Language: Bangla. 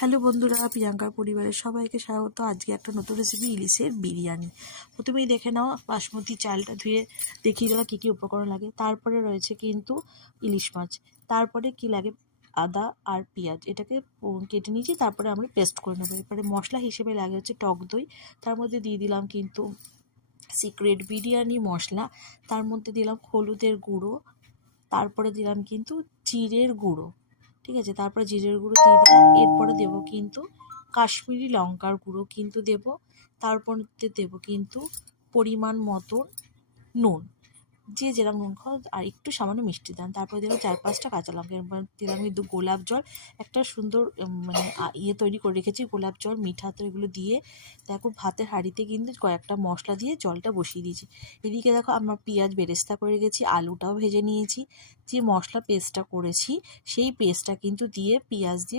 হ্যালো বন্ধুরা, প্রিয়াঙ্কার পরিবারের সবাইকে স্বাগত। আজকে একটা নতুন রেসিপি, ইলিশের বিরিয়ানি। প্রথমেই দেখে নাও, বাসমতি চালটা ধুয়ে দেখিয়ে দিলাম কী কী উপকরণ লাগে। তারপরে রয়েছে কিন্তু ইলিশ মাছ, তারপরে কি লাগে আদা আর পেঁয়াজ, এটাকে কেটে নিয়েছি, তারপরে আমরা পেস্ট করে নেবো। এরপরে মশলা হিসেবে লাগে হচ্ছে টক দই, তার মধ্যে দিয়ে দিলাম কিন্তু সিক্রেট বিরিয়ানি মশলা, তার মধ্যে দিলাম হলুদের গুঁড়ো, তারপরে দিলাম কিন্তু জিরের গুঁড়ো, ঠিক আছে। তারপরে জিরের গুঁড়ো দিয়ে দিলাম, এরপরে দেবো কিন্তু কাশ্মীরি লঙ্কার গুঁড়ো কিন্তু দেবো, তারপর দেবো কিন্তু পরিমাণ মতন নুন, যে যেরকম নুন খাও, আর একটু সামান্য মিষ্টি দাম। তারপরে দিলাম 4-5টা কাঁচা লঙ্কা, এরপর দিলাম কিন্তু গোলাপ জল, একটা সুন্দর মানে তৈরি করে রেখেছি গোলাপ জল, মিঠা, তো এগুলো দিয়ে দেখো ভাতের হাঁড়িতে কিন্তু কয়েকটা মশলা দিয়ে জলটা বসিয়ে দিয়েছি। এদিকে দেখো আমার পেঁয়াজ বেরেস্তা করে রেখেছি, আলুটাও ভেজে নিয়েছি, যে মশলা পেস্টটা করেছি সেই পেস্টটা কিন্তু দিয়ে পেঁয়াজ দিয়ে